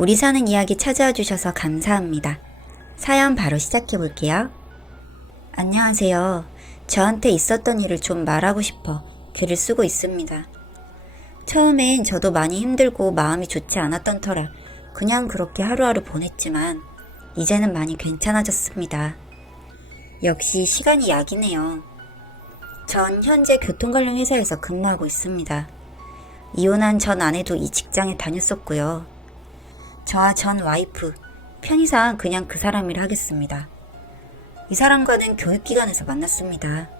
우리 사는 이야기 찾아와 주셔서 감사합니다. 사연 바로 시작해 볼게요. 안녕하세요. 저한테 있었던 일을 좀 말하고 싶어 글을 쓰고 있습니다. 처음엔 저도 많이 힘들고 마음이 좋지 않았던 터라 그냥 그렇게 하루하루 보냈지만 이제는 많이 괜찮아졌습니다. 역시 시간이 약이네요. 전 현재 교통 관련 회사에서 근무하고 있습니다. 이혼한 전 아내도 이 직장에 다녔었고요. 저와 전 와이프, 편의상 그냥 그 사람이라 하겠습니다. 이 사람과는 교육기관에서 만났습니다.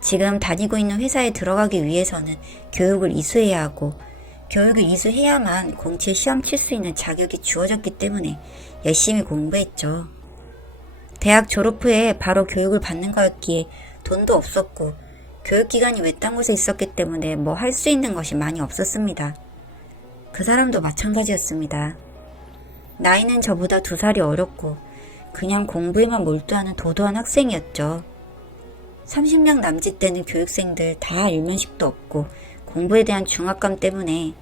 지금 다니고 있는 회사에 들어가기 위해서는 교육을 이수해야 하고 교육을 이수해야만 공채 시험 칠 수 있는 자격이 주어졌기 때문에 열심히 공부했죠. 대학 졸업 후에 바로 교육을 받는 거였기에 돈도 없었고 교육기관이 외딴 곳에 있었기 때문에 뭐 할 수 있는 것이 많이 없었습니다. 그 사람도 마찬가지였습니다. 나이는 저보다 2살이 어렸고 그냥 공부에만 몰두하는 도도한 학생이었죠. 30명 남짓 되는 교육생들 다 일면식도 없고 공부에 대한 중압감 때문에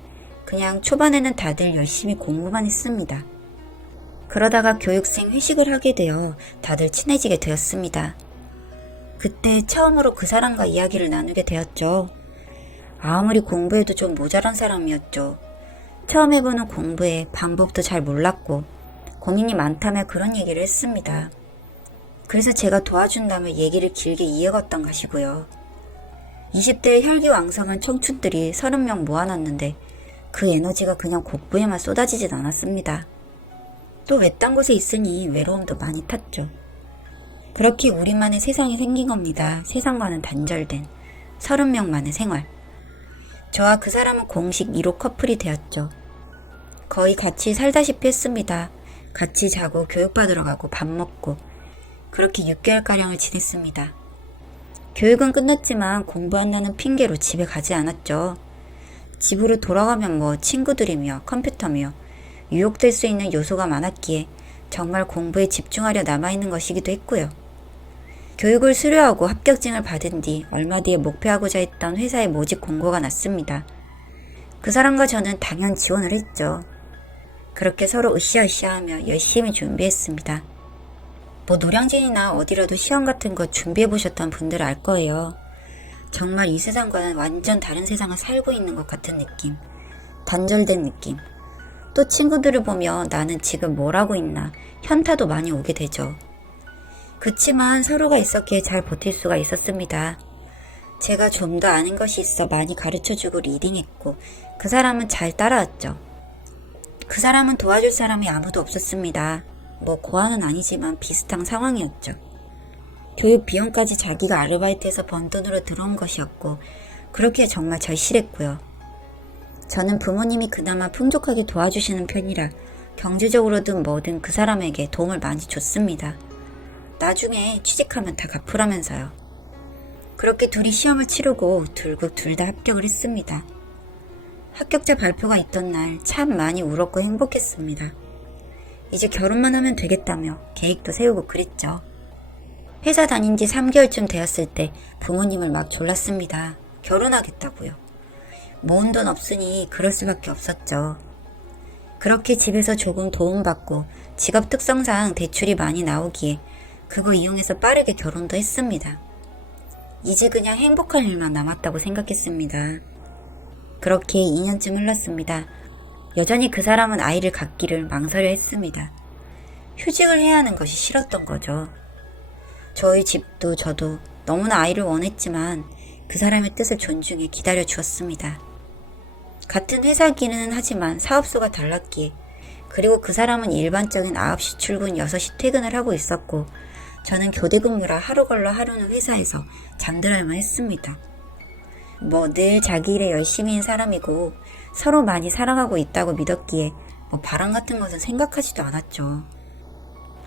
그냥 초반에는 다들 열심히 공부만 했습니다. 그러다가 교육생 회식을 하게 되어 다들 친해지게 되었습니다. 그때 처음으로 그 사람과 이야기를 나누게 되었죠. 아무리 공부해도 좀 모자란 사람이었죠. 처음 해보는 공부에 방법도 잘 몰랐고 고민이 많다며 그런 얘기를 했습니다. 그래서 제가 도와준다며 얘기를 길게 이어갔던 것이고요. 20대의 혈기왕성한 청춘들이 30명 모아놨는데 그 에너지가 그냥 공부에만 쏟아지진 않았습니다. 또 외딴 곳에 있으니 외로움도 많이 탔죠. 그렇게 우리만의 세상이 생긴 겁니다. 세상과는 단절된 30명만의 생활. 저와 그 사람은 공식 1호 커플이 되었죠. 거의 같이 살다시피 했습니다. 같이 자고 교육받으러 가고 밥 먹고 그렇게 6개월가량을 지냈습니다. 교육은 끝났지만 공부한다는 핑계로 집에 가지 않았죠. 집으로 돌아가면 뭐 친구들이며 컴퓨터며 유혹될 수 있는 요소가 많았기에 정말 공부에 집중하려 남아있는 것이기도 했고요. 교육을 수료하고 합격증을 받은 뒤 얼마 뒤에 목표하고자 했던 회사의 모집 공고가 났습니다. 그 사람과 저는 당연 지원을 했죠. 그렇게 서로 으쌰으쌰하며 열심히 준비했습니다. 뭐 노량진이나 어디라도 시험 같은 거 준비해보셨던 분들 알 거예요. 정말 이 세상과는 완전 다른 세상을 살고 있는 것 같은 느낌. 단절된 느낌. 또 친구들을 보며 나는 지금 뭘 하고 있나 현타도 많이 오게 되죠. 그치만 서로가 있었기에 잘 버틸 수가 있었습니다. 제가 좀 더 아는 것이 있어 많이 가르쳐주고 리딩했고 그 사람은 잘 따라왔죠. 그 사람은 도와줄 사람이 아무도 없었습니다. 뭐 고아는 아니지만 비슷한 상황이었죠. 교육 비용까지 자기가 아르바이트해서 번 돈으로 들어온 것이었고 그렇기에 정말 절실했고요. 저는 부모님이 그나마 풍족하게 도와주시는 편이라 경제적으로든 뭐든 그 사람에게 도움을 많이 줬습니다. 나중에 취직하면 다 갚으라면서요. 그렇게 둘이 시험을 치르고 결국 둘 다 합격을 했습니다. 합격자 발표가 있던 날 참 많이 울었고 행복했습니다. 이제 결혼만 하면 되겠다며 계획도 세우고 그랬죠. 회사 다닌 지 3개월쯤 되었을 때 부모님을 막 졸랐습니다. 결혼하겠다고요. 모은 돈 없으니 그럴 수밖에 없었죠. 그렇게 집에서 조금 도움받고 직업 특성상 대출이 많이 나오기에 그거 이용해서 빠르게 결혼도 했습니다. 이제 그냥 행복할 일만 남았다고 생각했습니다. 그렇게 2년쯤 흘렀습니다. 여전히 그 사람은 아이를 갖기를 망설여 했습니다. 휴직을 해야 하는 것이 싫었던 거죠. 저희 집도 저도 너무나 아이를 원했지만 그 사람의 뜻을 존중해 기다려 주었습니다. 같은 회사기는 하지만 사업소가 달랐기에 그리고 그 사람은 일반적인 9시 출근 6시 퇴근을 하고 있었고 저는 교대 근무라 하루 걸러 하루는 회사에서 잠들어야만 했습니다. 뭐 늘 자기 일에 열심히인 사람이고 서로 많이 사랑하고 있다고 믿었기에 뭐 바람 같은 것은 생각하지도 않았죠.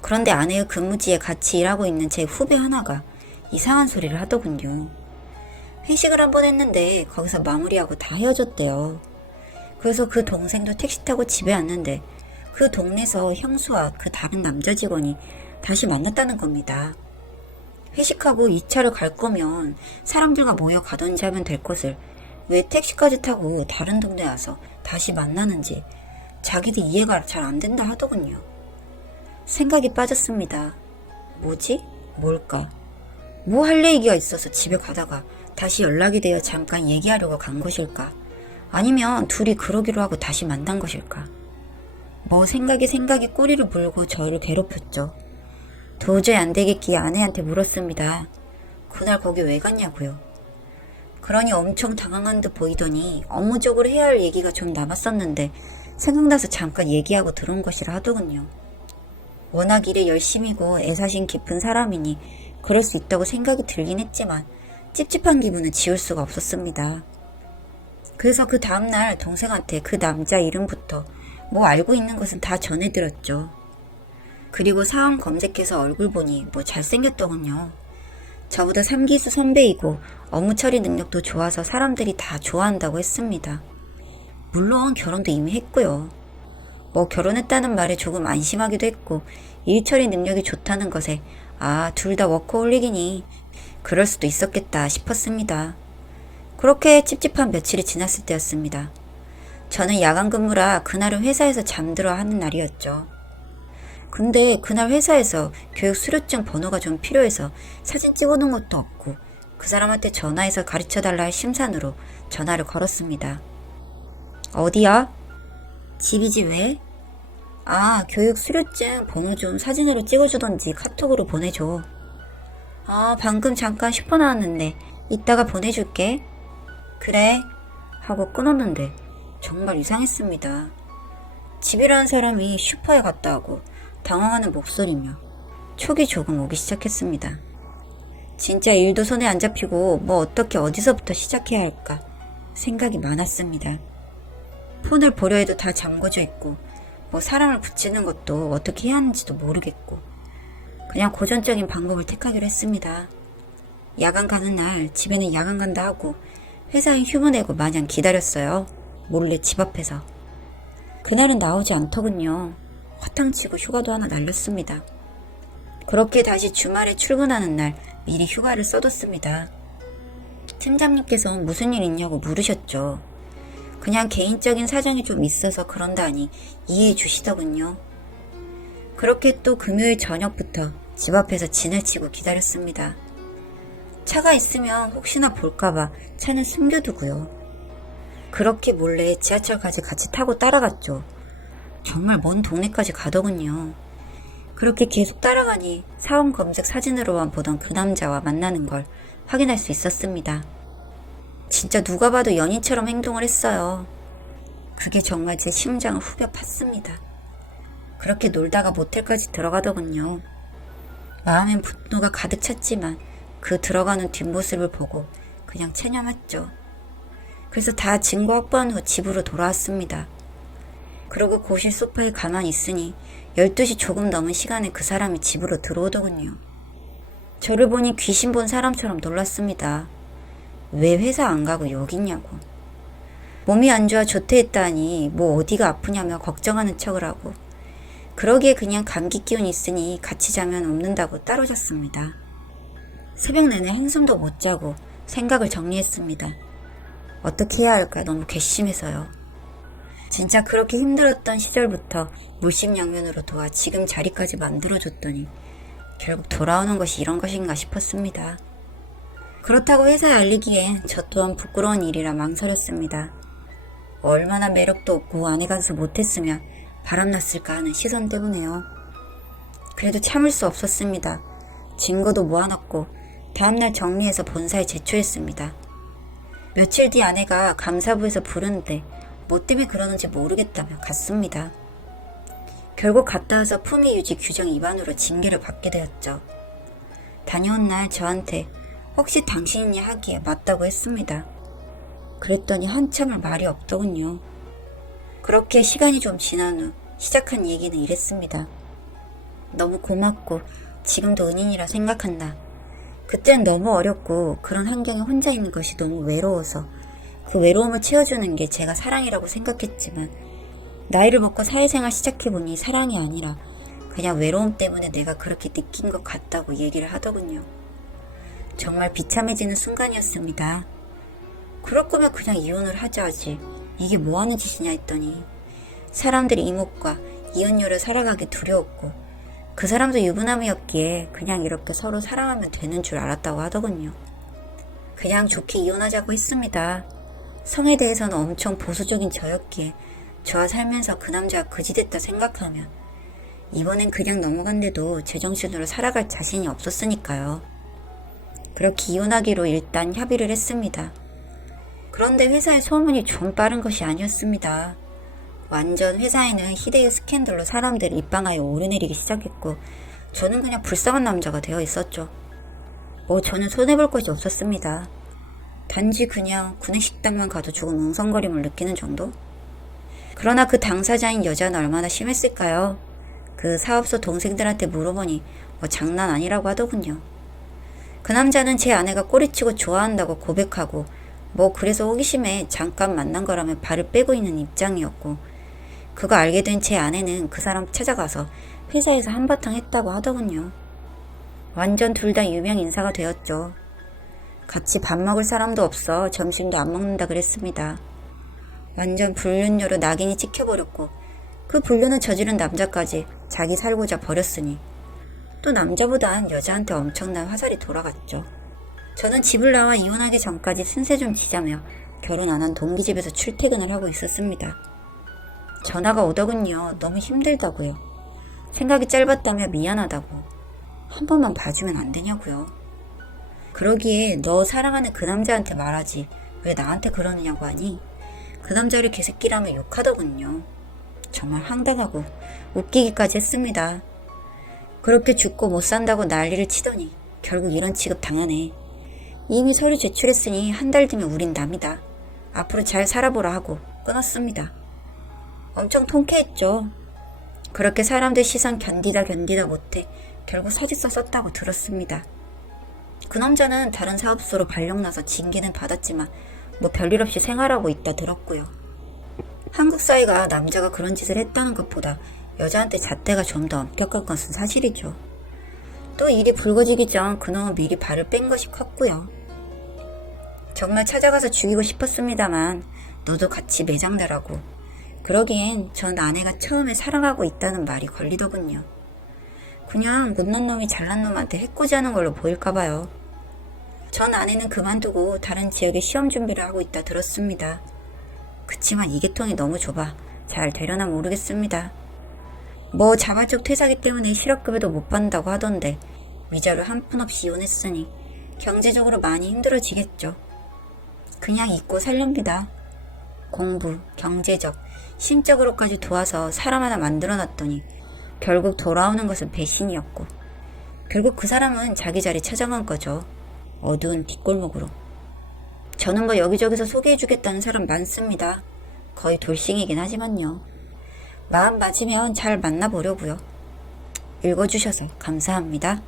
그런데 아내의 근무지에 같이 일하고 있는 제 후배 하나가 이상한 소리를 하더군요. 회식을 한번 했는데 거기서 마무리하고 다 헤어졌대요. 그래서 그 동생도 택시 타고 집에 왔는데 그 동네에서 형수와 그 다른 남자 직원이 다시 만났다는 겁니다. 회식하고 2차를 갈 거면 사람들과 모여 가던지 하면 될 것을 왜 택시까지 타고 다른 동네 와서 다시 만나는지 자기도 이해가 잘 안 된다 하더군요. 생각이 빠졌습니다. 뭐지? 뭘까? 뭐 할 얘기가 있어서 집에 가다가 다시 연락이 되어 잠깐 얘기하려고 간 것일까? 아니면 둘이 그러기로 하고 다시 만난 것일까? 뭐 생각이 꼬리를 물고 저를 괴롭혔죠. 도저히 안 되겠기에 아내한테 물었습니다. 그날 거기 왜 갔냐고요. 그러니 엄청 당황한 듯 보이더니 업무적으로 해야 할 얘기가 좀 남았었는데 생각나서 잠깐 얘기하고 들어온 것이라 하더군요. 워낙 일에 열심이고 애사심 깊은 사람이니 그럴 수 있다고 생각이 들긴 했지만 찝찝한 기분은 지울 수가 없었습니다. 그래서 그 다음날 동생한테 그 남자 이름부터 뭐 알고 있는 것은 다 전해드렸죠. 그리고 사원 검색해서 얼굴 보니 뭐 잘생겼더군요. 저보다 3기수 선배이고 업무 처리 능력도 좋아서 사람들이 다 좋아한다고 했습니다. 물론 결혼도 이미 했고요. 뭐 결혼했다는 말에 조금 안심하기도 했고 일 처리 능력이 좋다는 것에 둘 다 워커홀릭이니 그럴 수도 있었겠다 싶었습니다. 그렇게 찝찝한 며칠이 지났을 때였습니다. 저는 야간 근무라 그날은 회사에서 잠들어 하는 날이었죠. 근데 그날 회사에서 교육 수료증 번호가 좀 필요해서 사진 찍어놓은 것도 없고 그 사람한테 전화해서 가르쳐달라 할 심산으로 전화를 걸었습니다. 어디야? 집이지 왜? 교육 수료증 번호 좀 사진으로 찍어주던지 카톡으로 보내줘. 방금 잠깐 슈퍼 나왔는데 이따가 보내줄게. 그래 하고 끊었는데 정말 이상했습니다. 집이라는 사람이 슈퍼에 갔다 하고 당황하는 목소리며 촉이 조금 오기 시작했습니다. 진짜 일도 손에 안 잡히고 뭐 어떻게 어디서부터 시작해야 할까 생각이 많았습니다. 폰을 보려 해도 다 잠궈져 있고 뭐 사람을 붙이는 것도 어떻게 해야 하는지도 모르겠고 그냥 고전적인 방법을 택하기로 했습니다. 야간 가는 날 집에는 야간 간다 하고 회사에 휴무 내고 마냥 기다렸어요. 몰래 집 앞에서. 그날은 나오지 않더군요. 허탕치고 휴가도 하나 날렸습니다. 그렇게 다시 주말에 출근하는 날 미리 휴가를 써뒀습니다. 팀장님께서 무슨 일 있냐고 물으셨죠. 그냥 개인적인 사정이 좀 있어서 그런다니 이해해 주시더군요. 그렇게 또 금요일 저녁부터 집 앞에서 진을 치고 기다렸습니다. 차가 있으면 혹시나 볼까봐 차는 숨겨두고요. 그렇게 몰래 지하철까지 같이 타고 따라갔죠. 정말 먼 동네까지 가더군요. 그렇게 계속 따라가니 사원 검색 사진으로만 보던 그 남자와 만나는 걸 확인할 수 있었습니다. 진짜 누가 봐도 연인처럼 행동을 했어요. 그게 정말 제 심장을 후벼 팠습니다. 그렇게 놀다가 모텔까지 들어가더군요. 마음엔 분노가 가득 찼지만 그 들어가는 뒷모습을 보고 그냥 체념했죠. 그래서 다 증거 확보한 후 집으로 돌아왔습니다. 그러고 거실 소파에 가만히 있으니 12시 조금 넘은 시간에 그 사람이 집으로 들어오더군요. 저를 보니 귀신 본 사람처럼 놀랐습니다. 왜 회사 안 가고 여기 있냐고. 몸이 안 좋아 조퇴했다니 뭐 어디가 아프냐며 걱정하는 척을 하고 그러기에 그냥 감기 기운 있으니 같이 자면 없는다고 따로 잤습니다. 새벽 내내 한숨도 못 자고 생각을 정리했습니다. 어떻게 해야 할까 너무 괘씸해서요. 진짜 그렇게 힘들었던 시절부터 물심양면으로 도와 지금 자리까지 만들어줬더니 결국 돌아오는 것이 이런 것인가 싶었습니다. 그렇다고 회사에 알리기엔 저 또한 부끄러운 일이라 망설였습니다. 얼마나 매력도 없고 안에 가서 못했으면 바람났을까 하는 시선 때문에요. 그래도 참을 수 없었습니다. 증거도 모아놨고 다음날 정리해서 본사에 제출했습니다. 며칠 뒤 아내가 감사부에서 부르는데 뭐 때문에 그러는지 모르겠다며 갔습니다. 결국 갔다 와서 품위 유지 규정 위반으로 징계를 받게 되었죠. 다녀온 날 저한테 혹시 당신이냐 하기에 맞다고 했습니다. 그랬더니 한참을 말이 없더군요. 그렇게 시간이 좀 지난 후 시작한 얘기는 이랬습니다. 너무 고맙고 지금도 은인이라 생각한다. 그땐 너무 어렸고 그런 환경에 혼자 있는 것이 너무 외로워서 그 외로움을 채워주는 게 제가 사랑이라고 생각했지만 나이를 먹고 사회생활 시작해보니 사랑이 아니라 그냥 외로움 때문에 내가 그렇게 느낀 것 같다고 얘기를 하더군요. 정말 비참해지는 순간이었습니다. 그럴 거면 그냥 이혼을 하자 하지 이게 뭐하는 짓이냐 했더니 사람들이 이목과 이웃녀를 살아가기 두려웠고 그 사람도 유부남이었기에 그냥 이렇게 서로 사랑하면 되는 줄 알았다고 하더군요. 그냥 좋게 이혼하자고 했습니다. 성에 대해서는 엄청 보수적인 저였기에 저와 살면서 그 남자가 그지됐다 생각하면 이번엔 그냥 넘어간데도 제정신으로 살아갈 자신이 없었으니까요. 그렇게 이혼하기로 일단 협의를 했습니다. 그런데 회사의 소문이 좀 빠른 것이 아니었습니다. 완전 회사에는 희대의 스캔들로 사람들이 입방아에 오르내리기 시작했고 저는 그냥 불쌍한 남자가 되어 있었죠. 저는 손해볼 것이 없었습니다. 단지 그냥 구내식당만 가도 조금 웅성거림을 느끼는 정도? 그러나 그 당사자인 여자는 얼마나 심했을까요? 그 사업소 동생들한테 물어보니 장난 아니라고 하더군요. 그 남자는 제 아내가 꼬리치고 좋아한다고 고백하고 그래서 호기심에 잠깐 만난 거라면 발을 빼고 있는 입장이었고 그거 알게 된 제 아내는 그 사람 찾아가서 회사에서 한바탕 했다고 하더군요. 완전 둘 다 유명 인사가 되었죠. 같이 밥 먹을 사람도 없어 점심도 안 먹는다 그랬습니다. 완전 불륜녀로 낙인이 찍혀버렸고 그 불륜을 저지른 남자까지 자기 살고자 버렸으니 또 남자보단 여자한테 엄청난 화살이 돌아갔죠. 저는 집을 나와 이혼하기 전까지 신세 좀 지자며 결혼 안 한 동기 집에서 출퇴근을 하고 있었습니다. 전화가 오더군요. 너무 힘들다고요. 생각이 짧았다며 미안하다고. 한 번만 봐주면 안 되냐고요. 그러기에 너 사랑하는 그 남자한테 말하지 왜 나한테 그러느냐고 하니 그 남자를 개새끼라며 욕하더군요. 정말 황당하고 웃기기까지 했습니다. 그렇게 죽고 못 산다고 난리를 치더니 결국 이런 취급 당하네. 이미 서류 제출했으니 한 달 뒤면 우린 남이다. 앞으로 잘 살아보라 하고 끊었습니다. 엄청 통쾌했죠. 그렇게 사람들 시선 견디다 못해 결국 사직서 썼다고 들었습니다. 그 남자는 다른 사업소로 발령나서 징계는 받았지만 별일 없이 생활하고 있다 들었고요. 한국 사회가 남자가 그런 짓을 했다는 것보다 여자한테 잣대가 좀 더 엄격한 것은 사실이죠. 또 일이 불거지기 전 그놈은 미리 발을 뺀 것이 컸고요. 정말 찾아가서 죽이고 싶었습니다만 너도 같이 매장되라고. 그러기엔 전 아내가 처음에 사랑하고 있다는 말이 걸리더군요. 그냥 못난 놈이 잘난 놈한테 해코지하는 걸로 보일까봐요. 전 아내는 그만두고 다른 지역에 시험 준비를 하고 있다 들었습니다. 그치만 이 계통이 너무 좁아 잘 되려나 모르겠습니다. 자발적 퇴사기 때문에 실업급여도 못 받는다고 하던데 위자료 한 푼 없이 이혼했으니 경제적으로 많이 힘들어지겠죠. 그냥 잊고 살렵니다. 공부, 경제적, 심적으로까지 도와서 사람 하나 만들어놨더니 결국 돌아오는 것은 배신이었고 결국 그 사람은 자기 자리 찾아간 거죠. 어두운 뒷골목으로. 저는 여기저기서 소개해주겠다는 사람 많습니다. 거의 돌싱이긴 하지만요. 마음 맞으면 잘 만나보려고요. 읽어주셔서 감사합니다.